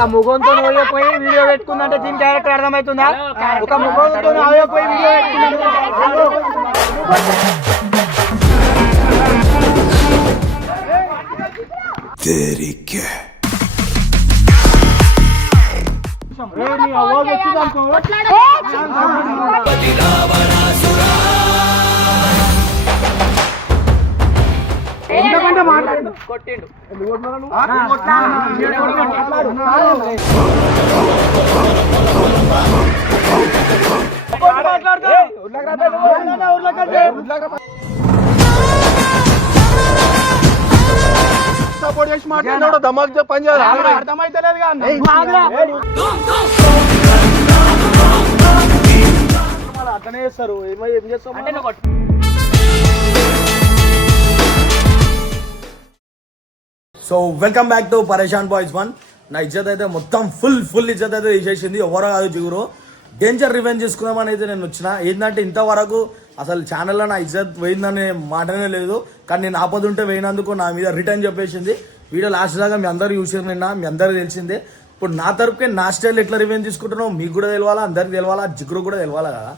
ఒక ముఖంతో పోయి వీడియో పెట్టుకుందంటే దీని క్యారెక్టర్ అర్థమవుతుందా? ఒక ముఖంతో పోయి వీడియో ఎంతకంటే మాట్లాడు. కొట్టిండు. సపోర్ట్ చేసి మాట్లాడినాడు దమాక్ పని చేయాలి అర్థమైతలేదు అట్లనే చేస్తారు ఏమో ఏం చేస్తాం so welcome back to Pareshan boys one నా ఇజ్జత్ అయితే మొత్తం ఫుల్ ఫుల్ ఇజ్జత్ అయితే తీసేసింది. ఎవరో కాదు జిగురు. డేంజర్ రివెంజ్ చేసుకుందామని అయితే నేను వచ్చిన. ఏంటంటే ఇంతవరకు అసలు ఛానల్లో నా ఇజ్జత్ పోయిందనే మాటనే లేదు. కానీ నేను ఆపదుంటే పోయినందుకు నా మీద రిటర్న్ చెప్పేసింది. వీడియో లాస్ట్ దాకా మీ అందరూ చూసారు నిన్న మీ అందరూ తెలిసిందే. ఇప్పుడు నా తరపుకే నా స్టైల్ ఎట్లా రివెంజ్ తీసుకుంటున్నావు మీకు కూడా తెలవాలా? అందరికి తెలవాలా? జిగురు కూడా తెలవాలా? కదా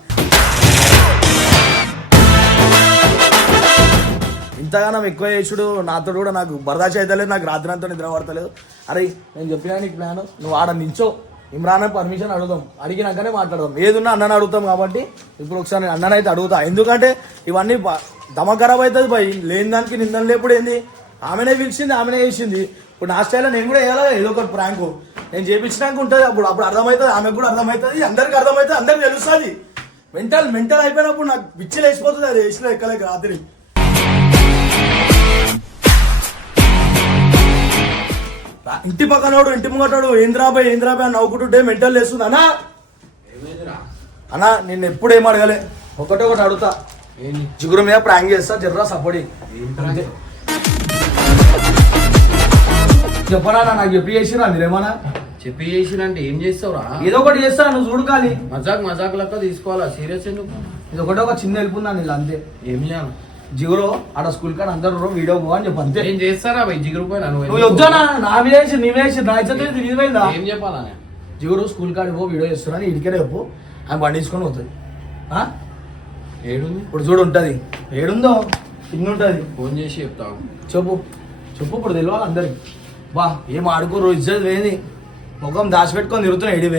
ఇంతగానం ఎక్కువ చేసుడు. నాతో కూడా నాకు బరదాచి అవుతలేదు నాకు రాత్రి అంతా నిద్ర పడతలేదు. అరే నేను చెప్పినా నీకు ప్లాన్ నువ్వు ఆడ నించో ఇమ్రాన్ పర్మిషన్ అడుగుదాం. అడిగినాకనే మాట్లాడదాం. ఏదున్నా అన్నని అడుగుతాం కాబట్టి ఇప్పుడు ఒకసారి నేను అన్నని అయితే అడుగుతా. ఎందుకంటే ఇవన్నీ దమ ఖరాబ్ అవుతుంది భయ్ లేని దానికి నిందన లేపుడు ఏంది? ఆమెనే పిలిచింది ఆమెనే చేసింది. ఇప్పుడు నా స్టైల్లో నేను కూడా వేయాలి ఏదో ఒక ప్రాంక్ నేను చేపించినాక ఉంటుంది. అప్పుడు అప్పుడు అర్థమవుతుంది ఆమెకు కూడా అర్థమవుతుంది అందరికి అర్థమవుతుంది అందరికి తెలుస్తుంది. మెంటల్ మెంటల్ అయిపోయినప్పుడు నాకు పిచ్చి లేచిపోతుంది. అది వేసిన ఎక్కలేక రాత్రి. ఇంటి పక్కనోడు ఇంటి ముంగటోడు ఏంద్రాబాయ్ ఏంద్రాబాయ్ అని నవ్వుకుంటుంటే మెంటల్ లేస్తుంది. అన్నా! అన్నా నేను ఎప్పుడు ఏం అడగలే? ఒకటే ఒకటి అడుగుతా. జిగురు మీద ప్రాంక్ చేస్తా జర్రా సపోర్టింగ్. చెప్పనా నాకు చెప్పి చేసిరా మీరేమన్నా? చెప్పి చేసినంటే ఏం చేస్తావురా? ఏదో ఒకటి చేస్తా నువ్వు చూడకాలి మజాక్ మజాక్ లెక్క తీసుకోవాలా? సీరియస్ ఎందుకు? ఇది ఒకటే ఒక చిన్న ఉందా నీళ్ళు అంతే. ఏం చేయాలి? జిగురు ఆడ స్కూల్ కాడ అందరూ వీడియో పో అని చెప్పు అంతే. ఏం చేస్తారా భయ్ జిగురు పోయినా నువ్వు వద్దానా నా వేసి నీ వేసి నా ఏం చెప్పాలా? జిగురు స్కూల్ కాడ పో వీడియో చేస్తున్నా ఇడికే రేపు ఆమె పండించుకొని పోతుంది? ఏడుంది? ఇప్పుడు చూడు ఉంటుంది. ఏడుందో? ఇన్ని ఉంటుంది. ఫోన్ చేసి చెప్తావు. చెప్పు. చెప్పు ఇప్పుడు తెలియాలి అందరికి. బా ఏం ఆడుకోరు ఇజ్జత్ లేని. ముఖం దాచిపెట్టుకొని తిరుగుతున్నా ఎడి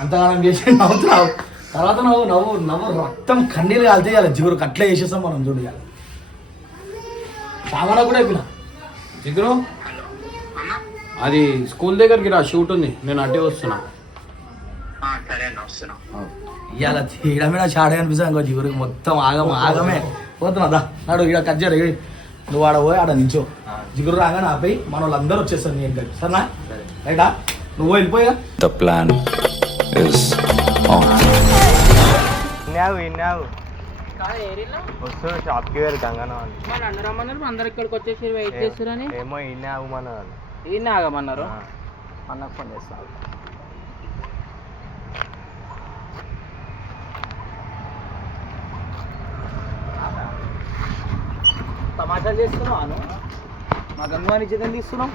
అంతగానం చేసి నవ్వుతున్నావు. తర్వాత నవ్వు నవ్వు నవ్వు రక్తం కన్నీళ్ళు కాలితే ఇవాళ జిగురు కట్లే చేసేస్తాం మనం చూడు సామానా కూడా అయిపోయినా జిగురు? అది స్కూల్ దగ్గరికి రా షూట్ ఉంది. నేను అడ్డే వస్తున్నా. ఇవాళ తీయడం మీద చాడ కనిపిస్తుంది ఇంకో జిగురికి మొత్తం ఆగమ ఆగమే. పోతున్నా దా. నాడు ఇక్కడ కట్ చేయరు నువ్వు ఆడ పోయి ఆడ నించో జిగురు రాగానే ఆపై మన వాళ్ళందరూ వచ్చేస్తారు నీ దగ్గర సరేనా? రైటా? నువ్వు వెళ్ళిపోయా The plan. Is on. విన్నావు విన్నావు వస్తు షాప్కి వెళ్ళి గంగన మరి అందరు ఇక్కడికి వచ్చేసి వెయిట్ చేస్తురని ఏమో విన్నావు మన ఈయన ఆగమన్నారు? అన్నకు ఫోన్ చేస్తాను తమాషాలు చేస్తున్నావు మా గంగవాని చేత తీస్తున్నాం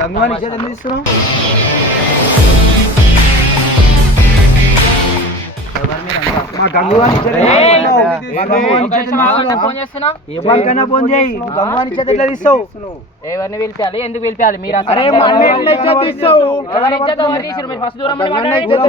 గంగవాని చేత తీస్తున్నాం ఎవరికైనా ఫోన్ చేయి. నువ్వు గంగవాని చేత ఎట్లా తీస్తావు? ఎవరిని పిలిపాలి ఎందుకు పిలిపాలి మీరు ఫస్ట్ దూరం ఎందుకు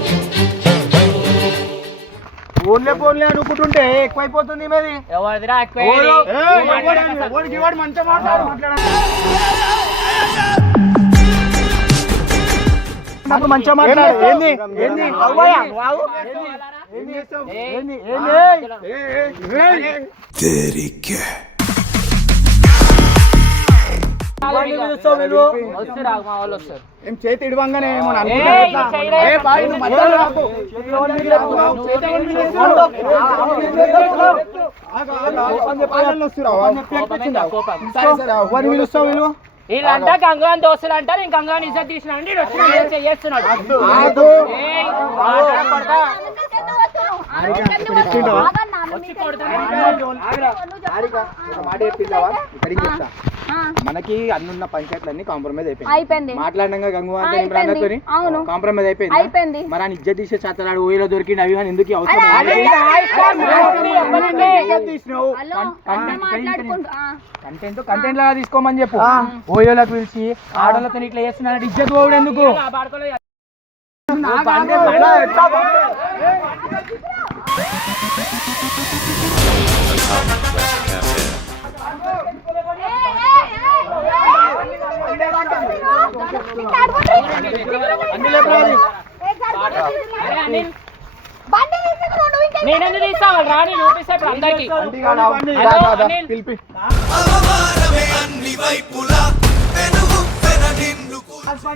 చేస్తున్నావా? పోనీలే? ఫోన్లే అనుకుంటుంటే ఎక్కువైపోతుంది మీది ఎవరిదిరా ఎక్కువ మాట్లాడు వాడు మంచిగా మాట్లాడు. నాకు మంచిగా మాట్లాడు. ఏంది? ఏంది. ఏంది? ఏంది? ఏంది? ఏం చేతి ఇడవంగానే ఏమో పిలుస్తావు వీళ్ళు? వీళ్ళంతా గంగాన్ దోస్తులు అంటారు నేను గంగాన్ ఇజ్జత్ వచ్చి నేను చేస్తున్నాడు? ఆగు. మనకి అన్నున్న పంచాయతీలన్నీ కాంప్రమైజ్ అయిపోయింది అయిపోయింది మాట్లాడినాక గంగు అంటే అయిపోయింది. అవును. కాంప్రమైజ్ అయిపోయింది అయిపోయింది. మరి ఇజ్జత్ తీసే చేతనాడు ఊయలో దొరికింది అవి ఎందుకు. కంటెంట్ కంటెంట్ లాగా తీసుకోమని చెప్పు ఓయోలకు పిలిచి ఆడలతో ఇట్లా చేస్తున్నాడు ఇజ్జత్ పోవుడు ఎందుకు నేనెందుకు తీస్తాను రాని చూపిస్తా ఇప్పుడు అందరికి. పిలిపి. మాట్లాడుతూ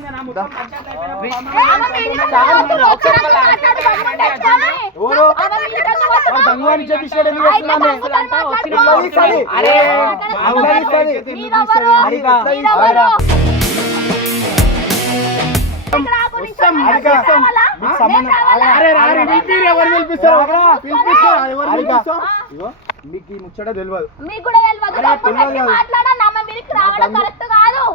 మీకు ఎవరు ఈ ముచ్చట తెలియదు మీకు కూడా తెలియదు మాట్లాడాలి కరెక్ట్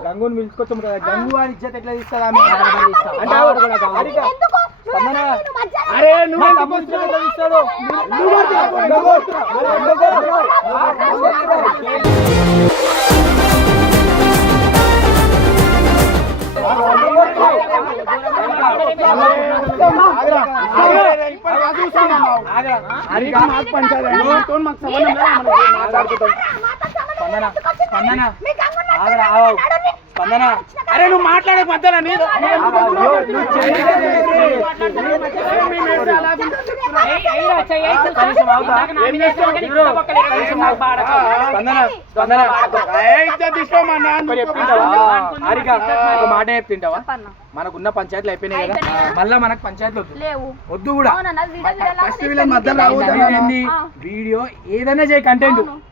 గంగుని పిలుచుకొచ్చాం కదా గంగు అని ఇజ్జత్ ఎట్లా తీస్తారా ఆమె? నేను అంటే మాట్లాడుతున్నా. ఆవిడ కూడా గంగు. ఎందుకు? నువ్వు స్పందన. ఎందుకు మధ్యలో- అరే నువ్వు ఎందుకు ఇజ్జత్ ఎట్లా తీస్తాడు? నువ్వు కొడుతున్నావు, నువ్వు కొడుతున్నావు. అరే, నువ్వు కొడుతున్నావు. ఆగరా, ఆగరా, ఇప్పుడు కాదు చూస్తున్నావు. హరిక మాకు పంచాయతీ. నువ్వుతో మాకు సంబంధం లేదు, మనం మాట్లాడుకుంటాం. స్పందన, స్పందన. మీ గంగు నా ఆగరా, స్పందన. అరే నువ్వు మాట్లాడే మధ్యలో నీదు మాట చెప్తుంటావా. మనకున్న పంచాయతీలు అయిపోయినాయి కదా. మళ్ళా మనకు పంచాయతీలు వద్దు లేవు వద్దు కూడా ఫస్ట్ మధ్యలో. వీడియో ఏదైనా చేయి కంటెంట్.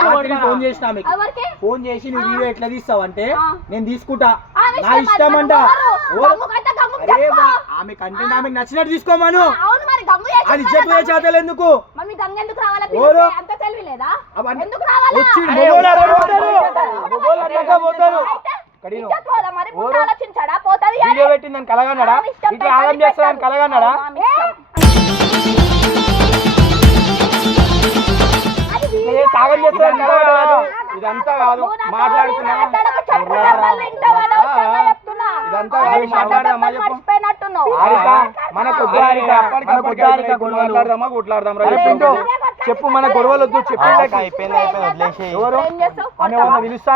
ఆమె ఫోన్ చేసిన? ఫోన్ చేసి నువ్వు వీడియో ఎట్లా తీస్తావు అంటే. నేను తీసుకుంటా. ఆమె నా ఇష్టం అంట. ఆమె కంటెంట్ ఆమెకు నచ్చినట్టు తీసుకోమను అది చెప్పే. చేతలు ఎందుకు? ఎందుకు రావాలా ఓరు? పిలిస్తే? సాగం ఇదంతా కాదు. మాట్లాడుతున్నా. చెప్పు. ఇదంతా కాదు, మాట్లాడదామా మనకు మాట్లాడదామా కొట్లాడదాం మన గొడవలు వద్దు చెప్పు అయిపోయింది వదిలేసి ఎవరు? పిలుస్తా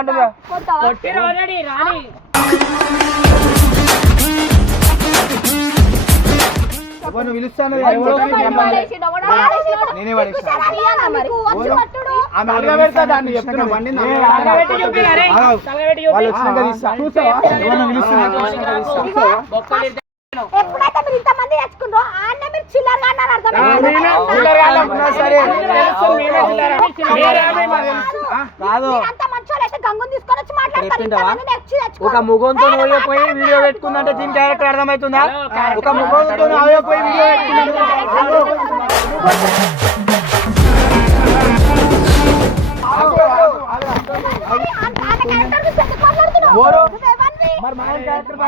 పిలుస్తాను. నేనే వాడేసిన. ఎప్పుడైతే మీరు ఇంతమంది ఆడనే మీరు చిల్లరగా అన్నారు అర్థం ఒక ముఖంతో పోయి వీడియో పెట్టుకుందంటే దీని క్యారెక్టర్ అర్థమవుతుందా? ఒక ముఖంతో పోయి వీడియో మరి మన క్యారెక్టర్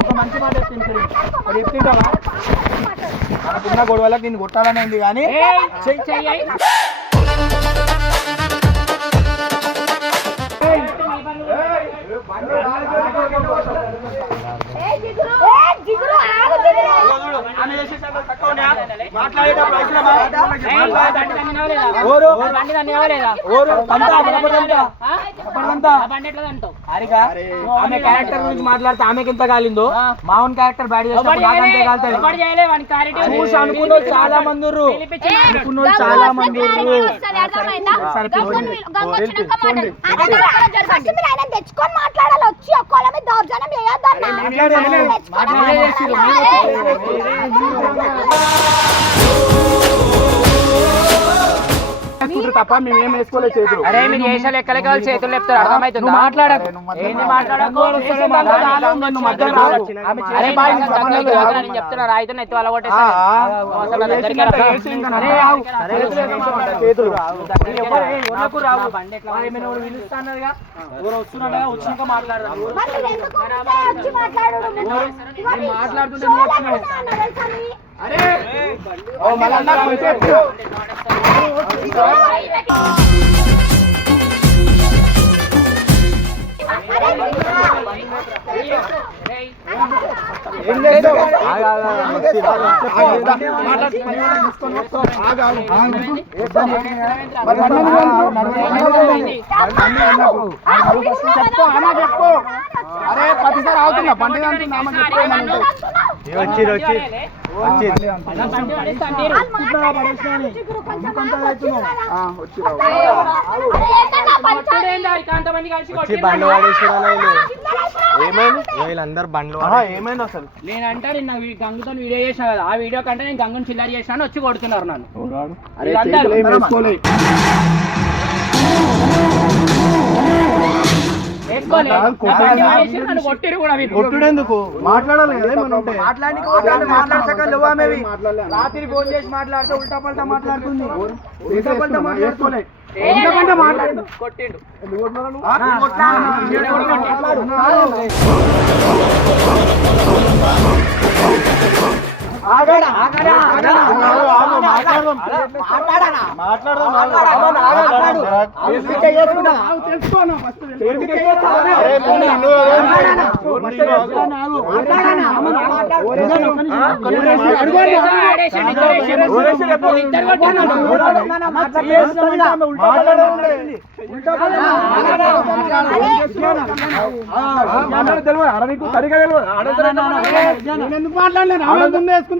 ఒక మంచి మాట చెప్పింది మనకున్న గొడవలకు నేను కొట్టాలని ఉంది కానీ చెయ్యి, మాట్లాడేటప్పుడు బండి తన్నినావా లేదా? ఓరు బండి ఎట్లా తంటావు? ఆమె క్యారెక్టర్ గురించి మాట్లాడితే ఆమెకి ఎంత కాలిందో. మావన్ క్యారెక్టర్ బ్యాడ్. చూసి అనుకున్న చాలా మంది అనుకున్న చాలా మంది. తెచ్చుకొని మాట్లాడాలి వచ్చి ఒక్కళ్ళ మీద దౌర్జన్యం చేయొద్దన్నా. తప్ప మేము ఏం వేసుకోలేదు చేతులు. అరే మీరు చేసే లెక్కలకి వాళ్ళు చేతులు లేపుతారు. అర్థమవుతుందా మాట్లాడకు. ఏంది మాట్లాడకు? అరే బాయ్. నేను చెప్తున్నా రాయితో ఎత్తు అలా కొట్టేస్తాను. ఆ, అసలు నా దగ్గరికి రా. అరే, ఆగు. చేతులు వేసుకోమంటా, చేతులు. ఎవరు, ఏ, ఎవరికి రావు. మరి ఏమైనా ఎవరు పిలుస్తా అన్నదిగా? ఎవరు వస్తున్నారా? వచ్చినాక మాట్లాడదాం. మరి నువ్వు ఎందుకు ఉంటే వచ్చి మాట్లాడు నేను మాట్లాడుతుంటే చెప్పు. ఎందుకు? చెప్పు ఆమె చెప్పు అరే ప్రతిసారి అవుతున్నా బండి అంటున్నా ఆమె చెప్పు వచ్చిరు వచ్చి బండి పడేస్తా అంటారు. కొట్టుడేంది ఆడికి అంతమంది కలిసి కొట్టిండ్రు. ఏమైంది అసలు నేను అంటే నిన్న గంగుతో వీడియో చేసిన కదా ఆ వీడియో కంటే నేను గంగుని చిల్లర చేసినా వచ్చి కొడుతున్నారు నన్ను కొట్టుడెందుకు? మాట్లాడాలి కదా మాట్లాడి మాట్లాడక లేవామేవి రాత్రి ఫోన్ చేసి మాట్లాడితే ఉల్టా పల్టా మాట్లాడుతుంది. ఉల్టా పల్టా మాట్లాడుకోలే ఉల్టా పల్టా మాట్లాడు. కొట్టిండు. కొట్టిండు. ఎందుకు మాట్లాడలేను ఆమె ముందే వేసుకుంటాను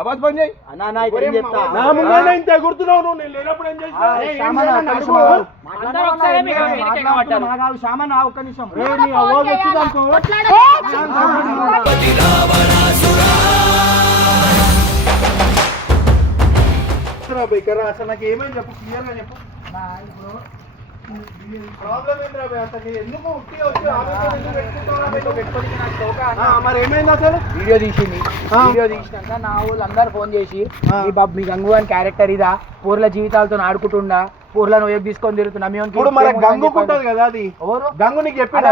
అవాజ్ బంద్ చేయి. నా ముందే ఇంత ఎగురుతున్నావు నువ్వు నేను లేనప్పుడు ఏం. సామాన్ ఒక్క నిమిషం. అవాజ్ వచ్చిందనుకో అసలు నాకు ఏమైంది చెప్పు క్లియర్గా చెప్పు. ప్రాబ్లం ఏంటి రాబోయ్ అసలు ఎందుకు ఉట్టిగా వచ్చి ఆవేశం ఎందుకు పెట్టుకుంటావు రా బయట? మరి? ఏమైంది అసలు వీడియో తీసింది. వీడియో తీసినాక నా వాళ్ళు అందరు ఫోన్ చేసి ఈ బాబు మీ గంగు అని క్యారెక్టర్ ఇదా? పూర్ల జీవితాలతో ఆడుకుంటుండా? పూర్లను వైపు తీసుకొని తిరుగుతున్నా. మీ వానికి ఇప్పుడు మన గంగుకుంటది. కదా అది? ఎవరు? గంగు నీకు అన్నా,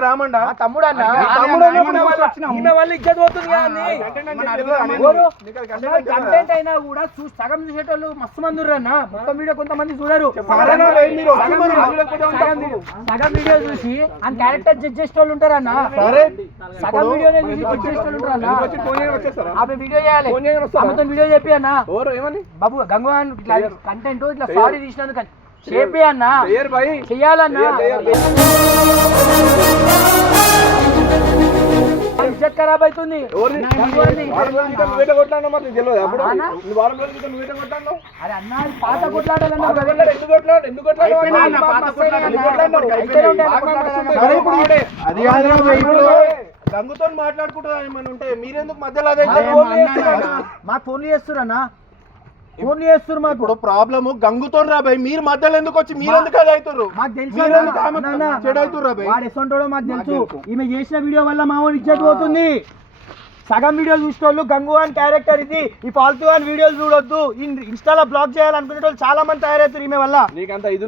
రామండా? ఆ తమ్ముడు అన్న తమ్ముడు ఈమె వాళ్ళ- వాళ్ళ ఇజ్జత్ పోతుంది కంటెంట్ అయినా కూడా చూ- సగం చూసేటోళ్ళు మస్తు మంది అన్న. మొత్తం వీడియో కొంతమంది చూడరు. సరేనా లే, మీరు వచ్చి సగం వీడియో- చూసి ఆ క్యారెక్టర్ జడ్జ్ చేసేటోళ్ళు ఉంటారు అన్న. సరే. సగం వీడియోనే చూసి జడ్జ్ చేసేటోళ్ళు ఉంటారు అన్న. ఆమె వీడియో చేయాలి? ఆమెతో వీడియో చెప్పి అన్న. ఎవరు? ఏమని? బాబు గంగవాన్ ఇట్లా కంటెంట్ ఇట్లా సారీ తీసినందుకు చెప్పి అన్న. చెయ్యాలన్నా. ఇజ్జత్ ఖరాబ్ అవుతుంది? అరే అన్న పాత కొట్లాడాలన్నా పాత కొట్లాడు, ఎందుకు కొట్లాడు? ఎందుకు కొట్లాడినావు? అయిపోయినా అన్న, మాకు పాత మస్తు కొట్లాడు, ఎందుకు కొట్లాడినావు? అయిపోయినా ఉండే మాకు కొట్లాడు మస్తు అన్న. సరే సరే ఇప్పుడు ఇప్పుడు. అది కాదురా భయ్, ఇప్పుడు గంగుతో మాట్లాడుకుంటా ఏమైనా ఉంటే? మీరెందుకు మధ్యలో అదే మాకు ఫోన్లు చేస్తున్నా ఫోన్లు చేస్తున్నారు మాకు. ఇప్పుడు ప్రాబ్లమ్ గంగుతో రా భయ్. మీరు మధ్యలో ఎందుకు వచ్చి మీరు ఎందుకు అది అవుతుర్రు మాకు తెలుసు చెడు అవుతుర్రా భయ్? వాడు ఎసంటోడో మాకు తెలుసు. ఈమె చేసిన వీడియో వల్ల మా వాడు ఇజ్జత్ పోతుంది. సగం వీడియో చూసేటోళ్ళు గంగు అని క్యారెక్టర్ ఇది. ఈ ఫాల్తూ అని వీడియోలు చూడొద్దు. ఇన్- ఇన్స్టాలో బ్లాక్ చేయాలనుకునే వాళ్ళు చాలా మంది తయారవుతారు ఈమె వల్ల. నీకంత ఇది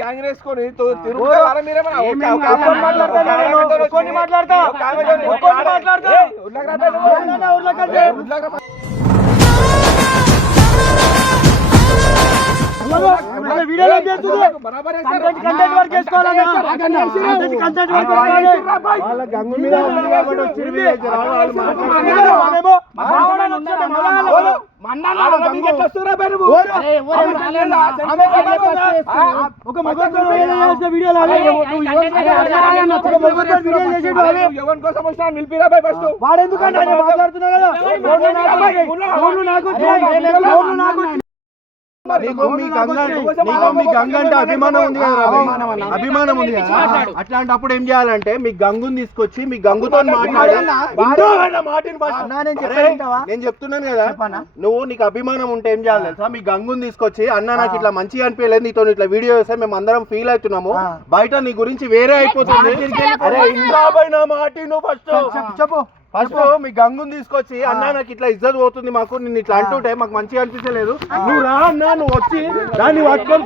గ్యాంగ్ వేసుకొని మాట్లాడతా. ఒక వీడియోలు ఎవరి కోసం వచ్చినా నిలిపిరా ఫస్ట్ కదా నాకు వచ్చాయి. ఫోన్లు నాకు అభిమానం ఉంది కదా రాబోయ్? అభిమానం ఉంది కదా? అట్లాంటప్పుడు ఏం చేయాలంటే మీ గంగుని తీసుకొచ్చి మీ గంగుతో నేను చెప్తున్నాను కదా. నువ్వు నీకు అభిమానం ఉంటే ఏం చేయాలి తెలుసా? మీ గంగుని తీసుకొచ్చి అన్న నాకు ఇట్లా మంచిగా అనిపించలేదు. నీతో ఇట్లా వీడియో చేస్తే మేము అందరం ఫీల్ అవుతున్నాము. బయట నీ గురించి వేరే అయిపోతుంది. అరే ఇంకా నా మాట నువ్వు ఫస్ట్ చెప్పు చెప్పు. ఫస్ట్ మీ గంగుని తీసుకొచ్చి అన్న నాకు ఇట్లా ఇజ్జత్ పోతుంది మాకు నిన్ను ఇట్లా అంటుంటే మాకు మంచిగా అనిపించలేదు. నువ్వు రా అన్న నువ్వు వచ్చి దాన్ని పట్టుకొని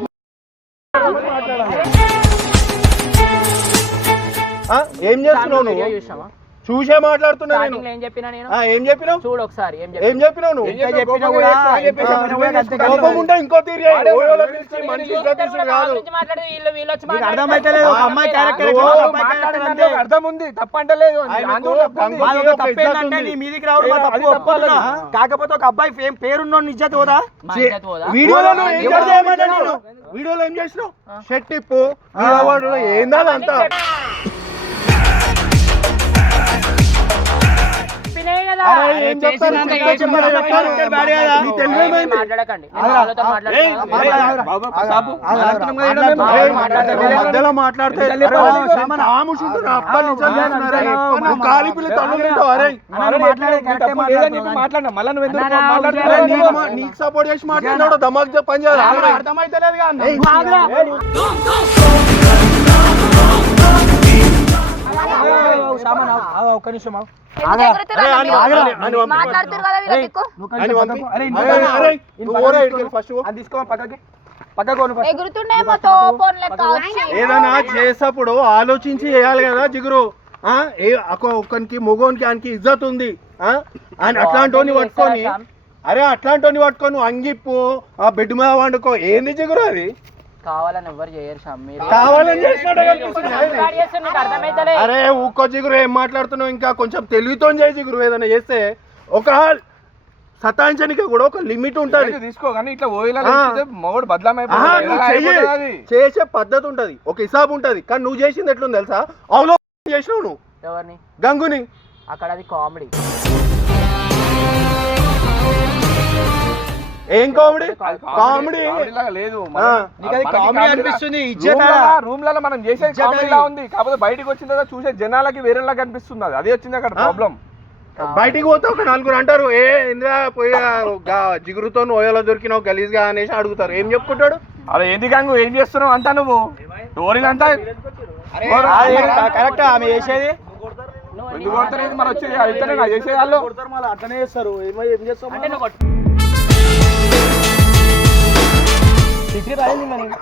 ఏం చేస్తున్నావు నువ్వు? చూసే మాట్లాడుతున్నా నేను. ఏం చెప్పినా నేను? ఆ, ఏం చెప్పినావు? చూడు ఒకసారి ఏం ఏం చెప్పినావు నువ్వు? చెప్పినా కూడా. కోపం ఉంటే ఇంకో తీరి అర్థమైతలేదు అమ్మాయి క్యారెక్టర్ అర్థం ఉంది తప్పంటలేదు నీ మీదికి రావడం తప్పు. కాకపోతే ఒక అబ్బాయి ఫేమ్ పేరున్న ఇజ్జత్ హోదా వీడియోలో వీడియోలో ఏం చేసినావు? షర్ట్ టిప్పు ఏందా అంతా తింటావు, అరే. అరే, నీకు సపోర్ట్ చేసి మాట్లాడినాడు దమాక్ చెప్పి పని చేయాలి అర్థమైతలేదు ఒక్క నిమిషం ఏదైనా చేసేటప్పుడు ఆలోచించి చేయాలి కదా జిగురు. ఆ ఏ ఒక- ఒక్కనికి మొగోనికి ఆయనకి ఇజ్జత్ ఉంది. ఆ ఆయన అట్లాంటి పట్టుకొని అరే అట్లాంటి పట్టుకొని అంగిప్పు ఆ బెడ్ మీద వండుకో. ఏంది జిగురు అది? కావాలని ఎవరు చేయరు సార్. మీరు కావాలని చేసినట్టు కనిపిస్తుంది అది. నీకు అర్థమైతలే. అరే ఊకో జిగురు ఏం మాట్లాడుతున్నావు ఇంకా? కొంచెం తెలివితో చేయి జిగురు ఏదైనా చేస్తే ఒక సతాయించడానికి కూడా ఒక లిమిట్ ఉంటది. తీసుకో కానీ ఇట్లా ఓయిలా ఆ. మొగడు ఆహా, బదలామైపోతుంది నువ్వు చెయ్యి. చేసే పద్ధతి ఉంటది. ఒక హిసాబ్ ఉంటది. కానీ నువ్వు చేసింది ఎట్లుంది తెలుసా? అవులో చేసినావు నువ్వు. ఎవరిని? గంగుని. అక్కడ అది కామెడీ. ఏం కామెడీ? కామెడీ? లేదు. కామెడీ అనిపిస్తుంది రూమ్లలో మనం చేసే అది. ఉంది. కాకపోతే బయటకు వచ్చిన తర్వాత చూసే జనాలకి వేరేలా కనిపిస్తుంది అది. అది వచ్చింది అక్కడ? ప్రాబ్లం బయటికి పోతే ఒక నలుగురు అంటారు ఏ ఇందిరా పోయి ఆ గా- జిగురుతో ఓయలో దొరికినావు గలీజ్గా అనేసి అడుగుతారు. ఏం చెప్పుకుంటాడు? అరే ఏంది గంగు? ఏం చేస్తున్నావు అంతా నువ్వు? టోరీలంతా కరెక్ట్ ఆమె చేసేది? ఎందుకు కొడతారు? మరి వచ్చి అయితేనే నా చేసే వాళ్ళు? అట్లనే చేస్తారు. ఏం చేస్తాం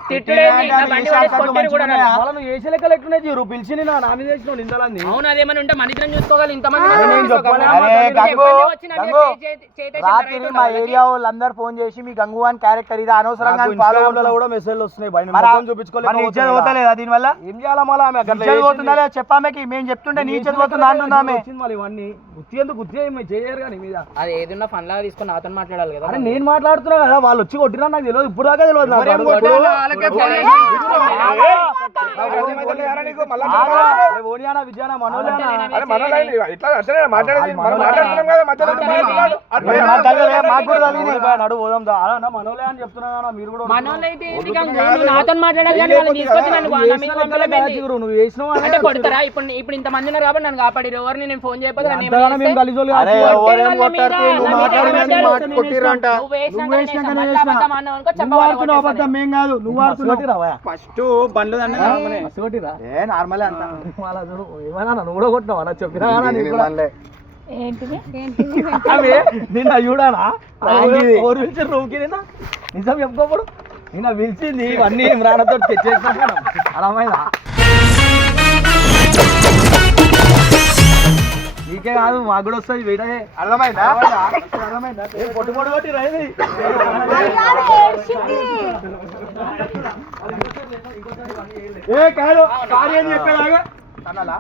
తిట్టుడేంది నా బండి పడేసి కొట్టిరు కూడా నన్ను. మళ్ళీ నువ్వు వేసే లెక్కలు ఎట్లున్నాయి జీరు పిలిచి నా నా మీద వేసిన నిందలన్నీ అవును అదేమని ఉంటే మన ఇద్దరం ఇంతమంది మా ఏరియా వాళ్ళందరూ ఫోన్ చేసి మీ గంగు అని క్యారెక్టర్ ఇది అనవసరంగా ఫాలో కూడా మెసేజ్ వస్తున్నాయి. చూపించుకోలేదు ఇచ్చేది పోతలేదా దీనివల్ల ఏం చేయాలా మళ్ళీ పోతుందా చెప్పామెకి మేము చెప్తుంటే నీ పోతుందా అంటుందా ఆమె? ఇవన్నీ. గుర్తి ఎందుకు గుర్తి చేయరు కానీ మీద. అది ఏదున్నా ఫన్ లాగా తీసుకొని నాతో మాట్లాడాలి కదా అరే నేను మాట్లాడుతున్నా కదా వాళ్ళు వచ్చి కొట్టినా నాకు తెలియదు. ఇప్పుడు దాకా తెలియదు అని చెప్తున్నా మీరు కూడా నాతో మాట్లాడాలి నువ్వు వేసినావు అంటే కొడతారా? ఇప్పుడు ఇప్పుడు ఇంత మంది ఉన్నారు కాబట్టి నన్ను కాపాడి ఎవరిని నేను ఫోన్ చేయకపోతే నువ్వు వేసినా. మేం కాదు నువ్వు ఆడుతున్నావు ఫస్ట్ బండ్లు ఏ నార్మలే అంత. ఏమన్నా నువ్వు కూడా కొట్టినావు? అన్న చెప్పినా నిన్న పిలిచి రూమ్కి నిన్న? నిజం చెప్పుకోప్పుడు నిన్న పిలిచింది ఇవన్నీ ఇమ్రాన్తో తెచ్చేసిన అర్థమైందా? నీకే కాదు మాకు కూడా వస్తుంది వీడే అర్థమైందా అర్థమైందా? ఏ పొట్టు పొట్టు కొట్టి రైది ఏ కాదు కార్యం చెప్పేలాగా.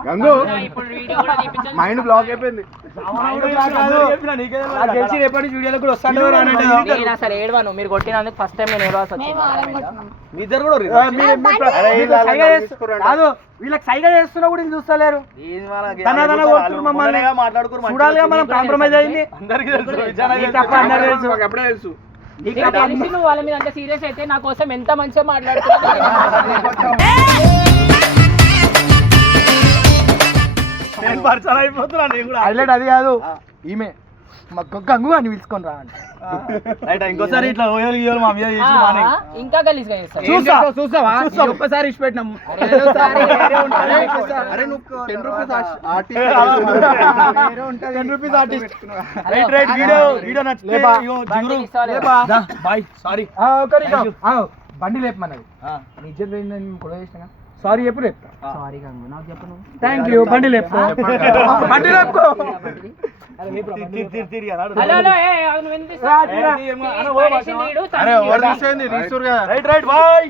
గంగు! ఇప్పుడు వీడియో కూడా తీపించాలి. మైండ్ బ్లాక్ అయిపోయింది. తెలిసి రేపటి వీడియోలో కూడా వస్తాడు నేను అసలు ఏడవాను మీరు కొట్టినందుకు ఫస్ట్ టైం నేను ఏడవాల్సి వచ్చింది. మీ ఇద్దరు కూడా. కాదు వీళ్ళకి సైగ చేస్తున్నా కూడా చూస్తలేరు. మమ్మల్ని. చూడాలిగా మనం కాంప్రమైజ్ అయింది. అందరికీ తెలుసు? అప్పుడే తెలిసి? నువ్వు వాళ్ళ మీద అంత సీరియస్ అయితే నా కోసం ఎంత మంచిగా మాట్లాడుతున్నావు? పరిచయం అయిపోతున్నా నేను కూడా. హైలైట్ అది కాదు. ఈమె మా గంగు అని పిలుచుకొని రా అంటే రైట్ ఇంకోసారి ఇట్లా ఓయోలు గీయోలు మా మీద చేసి మానే ఇంకా గలీజ్గా చూస్తా చూస్తావా? ఒక్కసారి ఇచ్చి పెట్టినాం. అరే నువ్వు ten rupees ten rupees artist right right video video నచ్చితే ఇగో జిగురు. బాయ్ సారీ. బండి లేపమన్నది. నీ ఇజ్జత్ పోయిందని నేను గొడవ చేసినా? సారీ చెప్పు రేపుతా సారీ గంగు నాకు చెప్పు. నువ్వు థ్యాంక్ యూ బండి బండి లేపుకో అరే తీసేయండి రైట్ రైట్ బాయ్.